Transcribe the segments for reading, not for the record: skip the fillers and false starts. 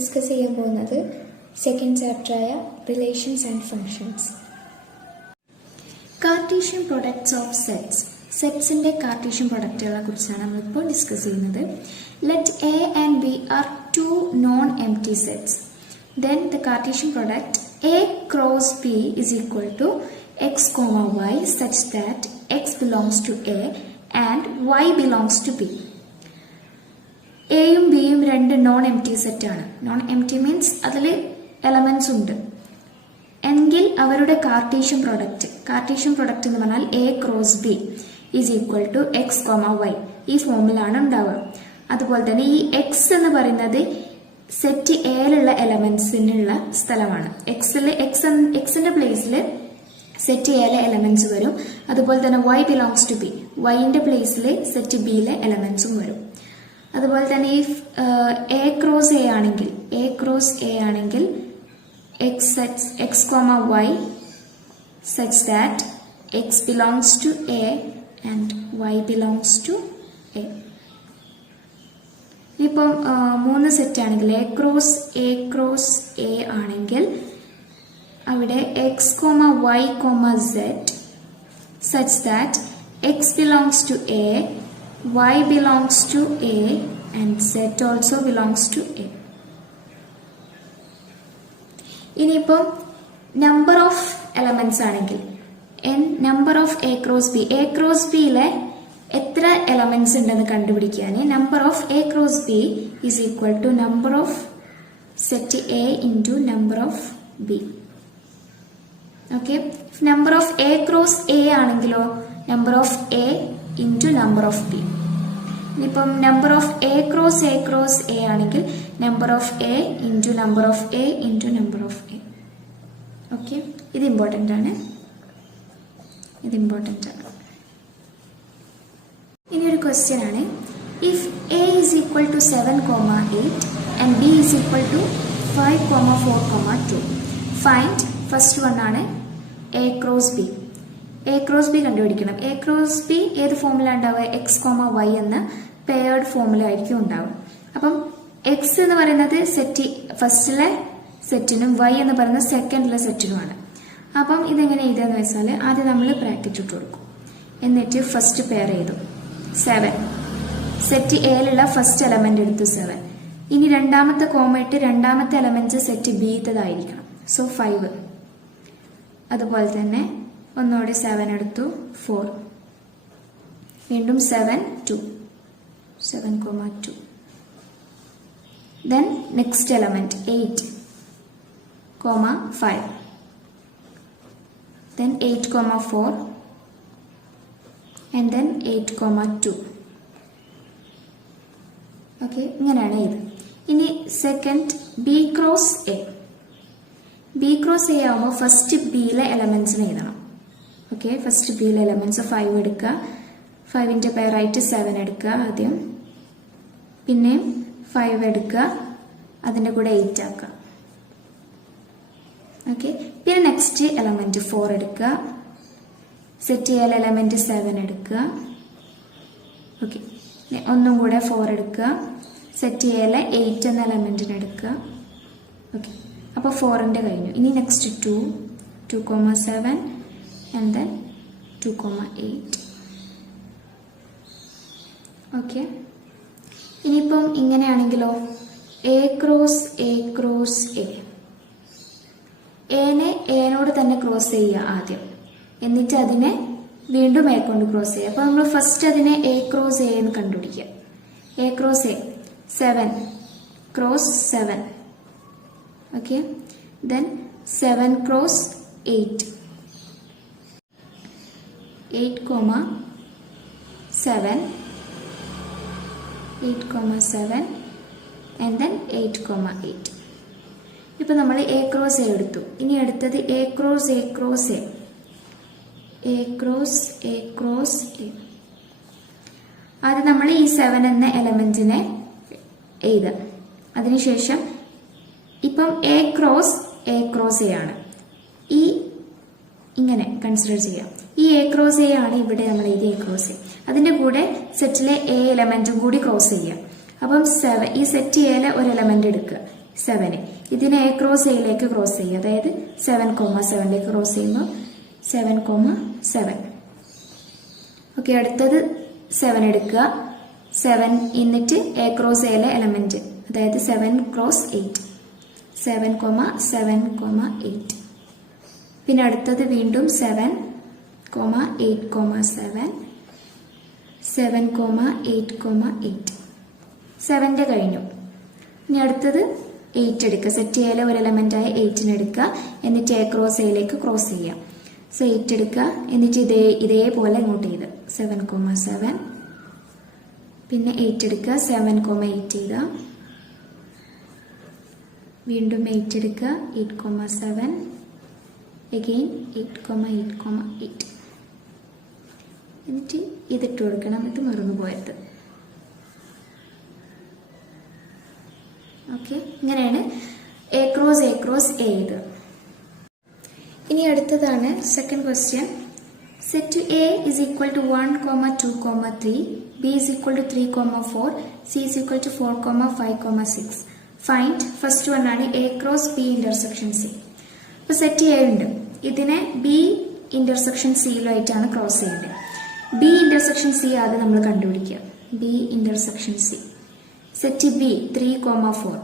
Discuss ചെയ്യാൻ പോകുന്നത് second ചാപ്റ്ററായ relations and functions. Cartesian products of sets. സെറ്റ്സിന്റെ കാർട്ടീഷ്യൻ പ്രൊഡക്റ്റുകളെ കുറിച്ചാണ് നമ്മളിപ്പോൾ ഡിസ്കസ് ചെയ്യുന്നത്. Let A and B are two non empty sets. Then the Cartesian product A cross B is equal to x comma y such that x belongs to A and y belongs to B. എയും ബിയും രണ്ട് non empty set ആണ്. Non empty means അതിൽ elements ഉണ്ട് എങ്കിൽ അവരുടെ Cartesian product എന്ന് പറഞ്ഞാൽ A cross B is equal to X comma Y. ഈ ഫോമിലാണ് ഉണ്ടാവുക. അതുപോലെ തന്നെ ഈ എക്സ് എന്ന് പറയുന്നത് സെറ്റ് എയിലുള്ള എലമെന്റ്സിനുള്ള സ്ഥലമാണ്. എക്സിന്റെ പ്ലേസിൽ സെറ്റ് എയിലെ എലമെന്റ്സ് വരും. അതുപോലെ തന്നെ വൈ ബിലോങ്സ് ടു ബി, വൈന്റെ പ്ലേസിൽ സെറ്റ് ബിയിലെ എലമെന്റ്സും വരും. അതുപോലെ തന്നെ ഈ എ ക്രോസ് എ ആണെങ്കിൽ X comma Y such that X belongs to A and Y belongs to A. ഇപ്പം മൂന്ന് സെറ്റ് ആണെങ്കിൽ എ ക്രോസ് എ ആണെങ്കിൽ അവിടെ X comma Y comma set such that X belongs to A, y belongs to A and z also belongs to A. ഇനിയിപ്പം number of elements ആണെങ്കിൽ number of A cross ബിയിലെ എത്ര elements ഉണ്ടെന്ന് കണ്ടുപിടിക്കാൻ number of A cross B is equal to number of set A into number of B. Okay, number of A cross A ആണെങ്കിലോ number of A into number of B. ഇനിയിപ്പം number of A cross A ആണെങ്കിൽ number of A into number of A into number of A. Okay, ഇത് important ആണ്. ഇനി ഒരു question ആണ്. If A is equal to 7,8 and B is equal to 5,4,2 find. First one ആണ് A cross B. A cross B കണ്ടുപിടിക്കണം. A cross B ഏത് ഫോമിലാണ് ഉണ്ടാവുക? എക്സ് കോമ വൈ എന്ന പെയർഡ് ഫോമിലായിരിക്കും ഉണ്ടാവുക. അപ്പം എക്സ് എന്ന് പറയുന്നത് ഫസ്റ്റിലെ സെറ്റിനും വൈ എന്ന് പറയുന്നത് സെക്കൻഡിലെ സെറ്റിനുമാണ്. അപ്പം ഇതെങ്ങനെ എഴുതുകയെന്ന് വെച്ചാൽ ആദ്യം നമ്മൾ ബ്രാക്കറ്റ് ഇട്ട് കൊടുക്കും. എന്നിട്ട് ഫസ്റ്റ് പെയർ ചെയ്തു 7. സെറ്റ് എയിലുള്ള ഫസ്റ്റ് എലമെന്റ് എടുത്തു 7. ഇനി രണ്ടാമത്തെ കോമ ഇട്ട് രണ്ടാമത്തെ എലമെന്റ് സെറ്റ് ബിത്തതായിരിക്കണം. സോ 5. അതുപോലെ തന്നെ ഒന്നുകൂടി 7 എടുത്തു 4. വീണ്ടും 7, 2. 7,2. Then next element 8, 5. Then 8,4 and then 8,2. Okay, ഇങ്ങനെയാണ് ഇത്. ഇനി സെക്കൻഡ് ബി ക്രോസ് എ ആവുമ്പോൾ ഫസ്റ്റ് ബിയിലെ എലമെന്റ്സിന് എഴുതണം. ഓക്കെ, ഫസ്റ്റ് ബിയിലെ എലമെന്റ്സ് 5 എടുക്കുക. 5ന്റെ പെയറായിട്ട് 7 എടുക്കുക ആദ്യം. പിന്നെ 5 എടുക്കുക, അതിൻ്റെ കൂടെ 8 ആക്കുക. ഓക്കെ, പിന്നെ നെക്സ്റ്റ് എലമെന്റ് 4 എടുക്കുക. സെറ്റ് ചെയ്യാൻ എലമെന്റ് 7 എടുക്കുക. ഓക്കെ, ഒന്നും കൂടെ 4 എടുക്കുക. സെറ്റ് ചെയ്യാൻ 8 എന്ന എലമെന്റിന് എടുക്കുക. ഓക്കെ, അപ്പോൾ 4ന്റെ കഴിഞ്ഞു. ഇനി നെക്സ്റ്റ് 2, 2,7 and then 2,8. ഓക്കെ, ഇനിയിപ്പം ഇങ്ങനെയാണെങ്കിലോ എ ക്രോസ് എ എനെ എനോട് തന്നെ ക്രോസ് ചെയ്യുക ആദ്യം, എന്നിട്ട് അതിനെ വീണ്ടും എ കൊണ്ട് ക്രോസ് ചെയ്യുക. അപ്പോൾ നമ്മൾ ഫസ്റ്റ് അതിനെ എ ക്രോസ് എ എന്ന് കണ്ടുപിടിക്കുക. A cross A 7 cross 7. Okay, then 7 cross 8, 8,7 and then 8,8. ഇപ്പൊ നമ്മൾ എ ക്രോസ് എ എടുത്തു. ഇനി അടുത്തത് എ ക്രോസ് എ. ആദ്യം നമ്മൾ ഈ 7 എന്ന എലമെന്റിനെ എഴുതാം. അതിനുശേഷം ഇപ്പം എ ക്രോസ് എ ആണ്. ഈ ഇങ്ങനെ കൺസിഡർ ചെയ്യാം. ഈ എ ക്രോസ് എ ആണ് ഇവിടെ നമ്മൾ എഴുതിയ എ ക്രോസ് എ. അതിന്റെ കൂടെ സെറ്റിലെ എ എലമെന്റും കൂടി ക്രോസ് ചെയ്യാം. അപ്പം 7 ഈ സെറ്റ് എയിലെ ഒരു എലമെന്റ് എടുക്കുക. 7. ഇതിനെ എ ക്രോസ് എയിലേക്ക് ക്രോസ് ചെയ്യുക. അതായത് 7,7ലേക്ക് ക്രോസ് ചെയ്യുമ്പോൾ 7,7. ഓക്കെ, അടുത്തത് 7 എടുക്കുക. 7 എന്നിട്ട് എ ക്രോസ് എയിലെ എലമെന്റ്, അതായത് 7 ക്രോസ് 8. 7,7,8. പിന്നെ അടുത്തത് വീണ്ടും 7,8,7. 7,8,8. 7ന്റെ കഴിഞ്ഞു. ഇനി അടുത്തത് 8 എടുക്കുക. സെറ്റ് ചെയ്യാൻ ഒരു എലമെന്റായ 8നെ എടുക്കുക. എന്നിട്ട് എ ക്രോസ് എയിലേക്ക് ക്രോസ് ചെയ്യാം. സോ 8 എടുക്കുക. എന്നിട്ട് ഇതേപോലെ ഇങ്ങോട്ട് ചെയ്ത് 7,7. പിന്നെ 8 എടുക്കുക. 7,8 ചെയ്യുക. വീണ്ടും 8 എടുക്കുക. 8,7. അഗെയിൻ 8,8,8. എന്നിട്ട് ഇതിട്ട് കൊടുക്കണം. ഇത് മറന്നു പോയത്. ഓക്കെ, ഇങ്ങനെയാണ് എ ക്രോസ് എ ഇത്. ഇനി അടുത്തതാണ് second question. Set A is equal to 1, 2, 3. B is equal to 3, 4. C is equal to 4, 5, 6. Find first one ആണ് A cross B intersection C. അപ്പൊ സെറ്റ് എ ഉണ്ട്. ഇതിനെ ബി ഇന്റർസെക്ഷൻ സിയിലായിട്ടാണ് cross ചെയ്യേണ്ടത്. B intersection C ആദ്യം നമ്മൾ കണ്ടുപിടിക്കുക. B intersection C. Set B 3, 4.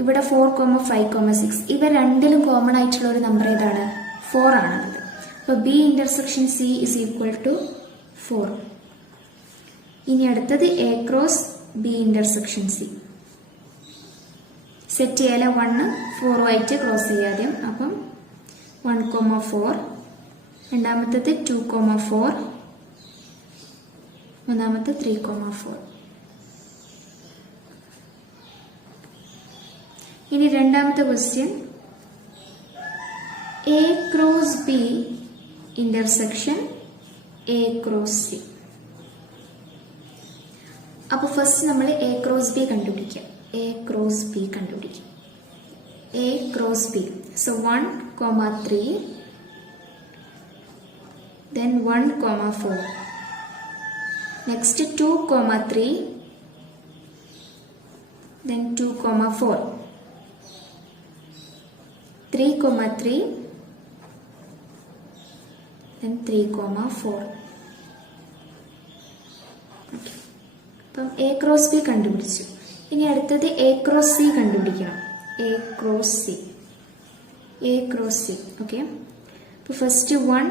ഇവിടെ 4, 5, 6. ഇവ രണ്ടിലും കോമൺ ആയിട്ടുള്ള ഒരു നമ്പർ ഏതാണ്? 4 ആണുള്ളത്. അപ്പൊ B intersection C is equal to 4. ഇനി അടുത്തത് A cross B intersection C. Set ചെയ്യാൻ 1 4 ആയിട്ട് ക്രോസ് ചെയ്യാദ്യം. അപ്പം 1, 4. രണ്ടാമത്തത് 2, 4. മൂന്നാമത്തെ 3, 4. ഇനി രണ്ടാമത്തെ question, A cross B intersection A cross C. അപ്പൊ ഫസ്റ്റ് നമ്മൾ എ ക്രോസ് ബി കണ്ടുപിടിക്കാം. എ ക്രോസ് ബി കണ്ടുപിടിക്കാം. A cross B. So 1, 3. then 1, 4. next 2, 3. then 2, 4. 3, 3. then 3, 4. Okay, അപ്പം എ ക്രോസ് ബി കണ്ടുപിടിച്ചു. ഇനി അടുത്തത് എ ക്രോസ് സി കണ്ടുപിടിക്കണം. A cross C. A cross C. Okay, അപ്പോൾ first 1,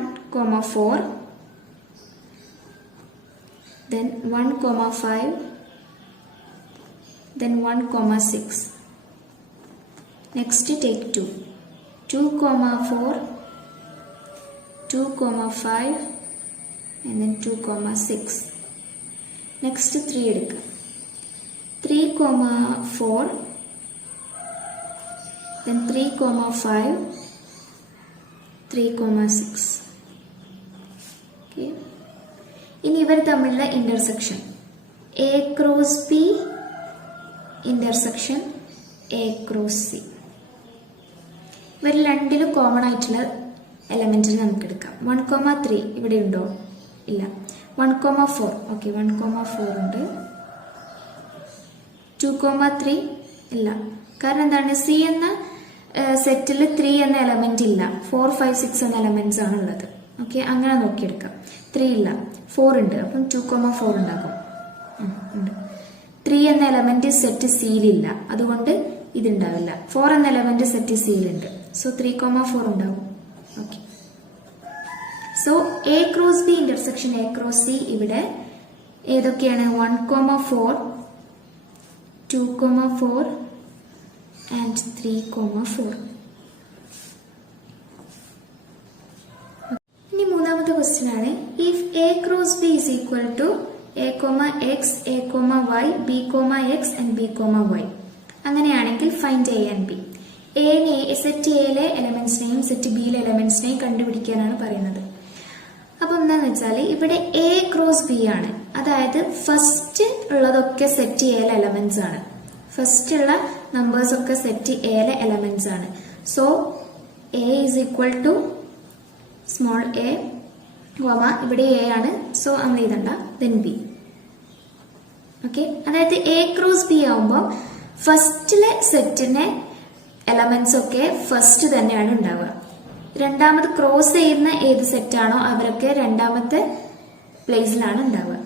4. then 1, 5. then 1, 6. next take 2. 2, 4. 2, 5. and then 2, 6. next 3 എടുക്കുക. 3, 4. then 3, 5. 3, 6. okay. ഇനി ഇവർ തമ്മിലുള്ള intersection A cross B intersection A cross C. ഇവർ രണ്ടിലും കോമൺ ആയിട്ടുള്ള എലമെന്റിന് നമുക്ക് എടുക്കാം. 1, 3 ഇവിടെ ഉണ്ടോ? ഇല്ല. 1, 4. ഓക്കെ, 1, 4 ഉണ്ട്. 2, 3 ഇല്ല. കാരണം എന്താണ്? സി എന്ന സെറ്റിൽ 3 എന്ന എലമെന്റ് ഇല്ല. 4, 5, 6 എന്ന എലമെന്റ്സ് ആണ് ഉള്ളത്. ഓക്കെ, അങ്ങനെ നോക്കിയെടുക്കാം. 3 ഇല്ല, 4 ഉണ്ട്. അപ്പം 2, 4 ഉണ്ടാകും. ഉണ്ട്. 3 എന്ന എലമെന്റ് സെറ്റ് സിയിലില്ല, അതുകൊണ്ട് ഇതുണ്ടാവില്ല. 4 എന്ന എലമെന്റ് സെറ്റ് സിയിലുണ്ട്. സോ 3, 4 ഉണ്ടാവും. Okay, so A cross B intersection A cross C ഇവിടെ ഏതൊക്കെയാണ്? 1, 4, 2, 4 and 3, 4. ഇനി മൂന്നാമത്തെ ക്വസ്റ്റ്യൻ ആണ്, if A cross B is equal to a, x, a, y, b, x and b, y. അങ്ങനെയാണെങ്കിൽ find A and B. Set എയിലെ എലമെന്റ്സിനെയും set ബിയിലെ എലമെന്റ്സിനെയും കണ്ടുപിടിക്കാനാണ് പറയുന്നത്. അപ്പൊ എന്താന്ന് വെച്ചാൽ ഇവിടെ എ ക്രോസ് ബി ആണ്. അതായത് ഫസ്റ്റ് ഉള്ളതൊക്കെ സെറ്റ് എയിലെ എലമെന്റ്സ് ആണ്. ഫസ്റ്റ് ഉള്ള നമ്പേഴ്സ് ഒക്കെ സെറ്റ് എയിലെ എലമെന്റ്സ് ആണ്. So A is equal to small a, ഇവിടെ എ ആണ്. സോ നമ്മൾ എഴുതണ്ട. Then B. ഓക്കെ, അതായത് എ ക്രോസ് ബി ആവുമ്പോൾ ഫസ്റ്റിലെ സെറ്റിനെ എലമെന്റ്സ് ഒക്കെ ഫസ്റ്റ് തന്നെയാണ് ഉണ്ടാവുക. രണ്ടാമത് ക്രോസ് ചെയ്യുന്ന ഏത് സെറ്റാണോ അവരൊക്കെ രണ്ടാമത്തെ പ്ലേസിലാണ് ഉണ്ടാവുക.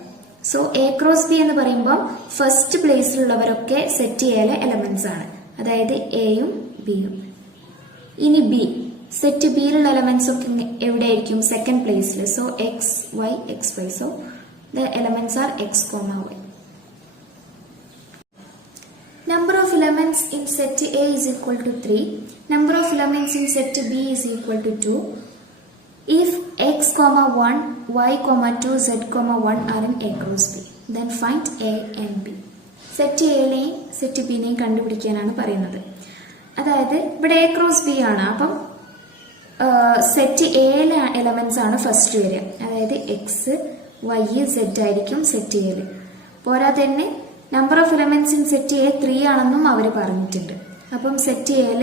സോ എ ക്രോസ് ബി എന്ന് പറയുമ്പോൾ ഫസ്റ്റ് പ്ലേസിലുള്ളവരൊക്കെ സെറ്റ് എയിലെ എലമെന്റ്സ് ആണ്, അതായത് എയും ബിയും. ഇനി ബി സെറ്റ് ബിയിലുള്ള എലമെന്റ്സ് ഒക്കെ എവിടെയായിരിക്കും? സെക്കൻഡ് പ്ലേസിൽ. So X Y X Y. So the elements are X comma Y. Number of elements in set A is equal to 3. Number of elements in set B is equal to 2. If x, 1, y, 2, z, 1 are in A cross B, then find A and B. Set എയിലെയും set ബിനെയും കണ്ടുപിടിക്കാനാണ് പറയുന്നത്. അതായത് ഇവിടെ A cross B ആണ്. അപ്പം set എയിലെ elements ആണ് ഫസ്റ്റ് വരിക. അതായത് എക്സ് വൈ സെഡ് ആയിരിക്കും സെറ്റ് എയിൽ. പോരാതെ തന്നെ number of elements in set A 3 ആണെന്നും അവർ പറഞ്ഞിട്ടുണ്ട്. അപ്പം സെറ്റ് എയിൽ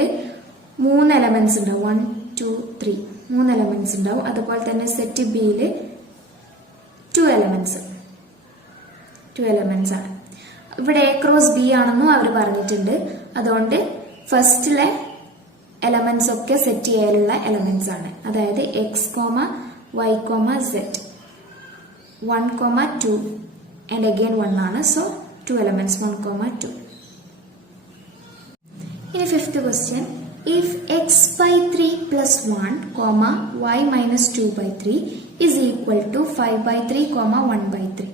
3 എലമെന്റ്സ് ഉണ്ടാവും. 1 2 3 3 എലമെന്റ്സ് ഉണ്ടാവും. അതുപോലെ തന്നെ സെറ്റ് ബിയിൽ 2 എലമെന്റ്സ് ആണ്. ഇവിടെ എ ക്രോസ് ബി ആണെന്നും അവർ പറഞ്ഞിട്ടുണ്ട്. അതുകൊണ്ട് ഫസ്റ്റിലെ എലമെന്റ്സ് ഒക്കെ സെറ്റ് എയിലുള്ള എലമെന്റ്സ് ആണ്. അതായത് X comma Y comma zed 1, 2 and again 1 ആണ്. So 2 elements 1, 2. In fifth question, if x by 3 plus 1, y minus 2 by 3 is equal to 5 by 3, 1 by 3.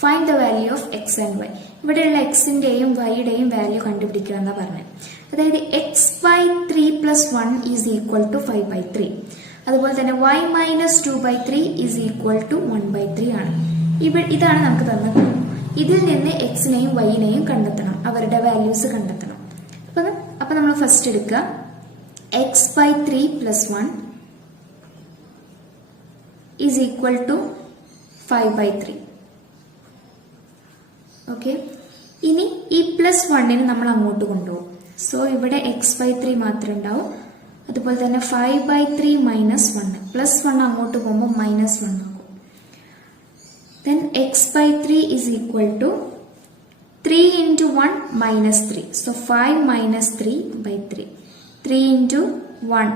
Find the value of x and y. ഇവിടെയുള്ള എക്സിന്റെയും വൈയുടെയും value കണ്ടുപിടിക്കുക എന്നാണ് പറഞ്ഞത്. അതായത് X by 3 plus 1 is equal to 5 by 3. അതുപോലെ തന്നെ y minus 2 by 3 is equal to 1 by 3 ആണ്. ഇതാണ് നമുക്ക് തന്നത്. ഇതിൽ നിന്ന് എക്സിനെയും വൈനെയും കണ്ടെത്തണം, അവരുടെ വാല്യൂസ് കണ്ടെത്തണം. അപ്പൊ നമ്മൾ ഫസ്റ്റ് എടുക്കുക X by 3 plus 1 is equal to 5 by 3. Okay, ഇനി ഈ പ്ലസ് 1ന് നമ്മൾ അങ്ങോട്ട് കൊണ്ടുപോകും. സോ ഇവിടെ എക്സ് ബൈ 3 മാത്രമേ ഉണ്ടാവും. അതുപോലെ തന്നെ 5 by 3 മൈനസ് 1, പ്ലസ് 1 അങ്ങോട്ട് പോകുമ്പോൾ മൈനസ് 1 ആകും. Then x by 3 is equal to 3 into 1 minus 3. So 5 minus 3 by 3. 3 into 1.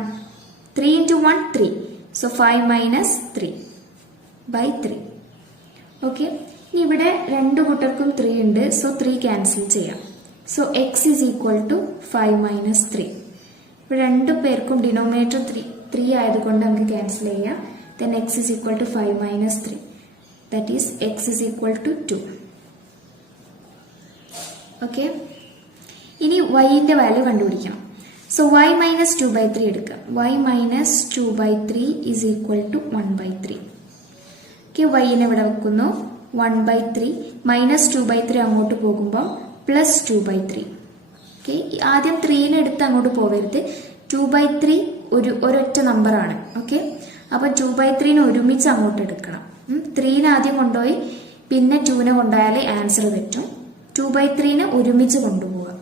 3 into 1, 3. So 5 minus 3 by 3. Okay. ഇനി ഇവിടെ രണ്ട് കൂട്ടർക്കും 3 ഉണ്ട്. സോ 3 ക്യാൻസൽ ചെയ്യാം. So x is equal to 5 minus 3. ഇവിടെ രണ്ടു പേർക്കും ഡിനോമിനേറ്റർ 3 ആയതുകൊണ്ട് നമുക്ക് ക്യാൻസൽ ചെയ്യാം. Then x is equal to 5 minus 3. That is x is equal to 2. Okay. ഇനി y-ന്റെ വാല്യൂ കണ്ടുപിടിക്കണം. സോ y minus 2 by 3 എടുക്കാം. y minus 2 by 3 is equal to 1 by 3. Okay, y-നെ ഇവിടെ വെക്കുന്നു. 1 by 3 minus 2 by 3 അങ്ങോട്ട് പോകുമ്പോൾ plus 2 by 3. Okay, ആദ്യം 3നെ എടുത്ത് അങ്ങോട്ട് പോകരുത്. 2 by 3 ഒരൊറ്റ നമ്പറാണ്. ഓക്കെ, അപ്പൊ 2 by 3നെ ഒരുമിച്ച് അങ്ങോട്ട് എടുക്കണം. 3നെ ആദ്യം കൊണ്ടുപോയി പിന്നെ 2നെ കൊണ്ടുപോയാൽ ആൻസർ തെറ്റും. 2 by 3നെ ഒരുമിച്ച് കൊണ്ടുപോവുക.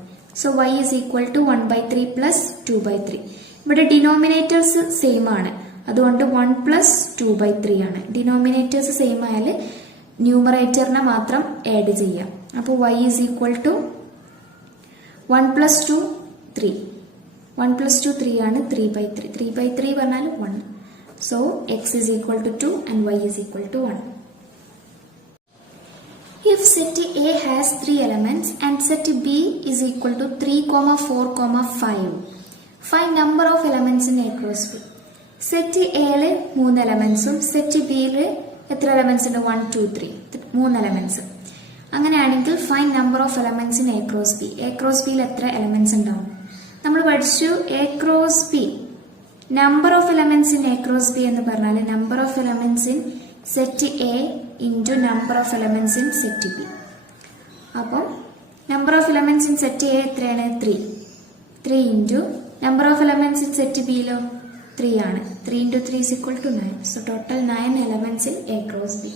So y is equal to 1 by 3 plus 2 by 3. ഇവിടെ ഡിനോമിനേറ്റേഴ്സ് സെയിം ആണ്, അതുകൊണ്ട് 1 plus 2 by 3 ആണ്. ഡിനോമിനേറ്റേഴ്സ് സെയിം ആയാൽ ന്യൂമറേറ്ററിനെ മാത്രം ആഡ് ചെയ്യാം. അപ്പോൾ y is equal to 1 plus 2 3. 1 plus 2 3 ആണ്. 3 by 3. 3 by 3 പറഞ്ഞാൽ 1. So x is equal to 2 and y is equal to 1. If set A has 3 elements and set B is equal to 3, 4, 5, find number of elements in A cross B. Set A ൽ 3 എലമെന്റ്സും set ബിയിൽ എത്ര elements ഉണ്ട്? 1 2 3 3 elements. അങ്ങനെയാണെങ്കിൽ find number of elements in A cross B. A cross ബിയിൽ എത്ര elements ഉണ്ടാവും? നമ്മൾ പഠിച്ചു A cross B number of elements in A cross B എന്ന് പറഞ്ഞാൽ number of elements in set A into number of elements in set B. അപ്പം number of elements in set A എത്രയാണ്? 3. 3 into number of elements in set ബിയിലോ 3 ആണ്. 3 into 3 is equal to 9. So total 9 elements in A cross B.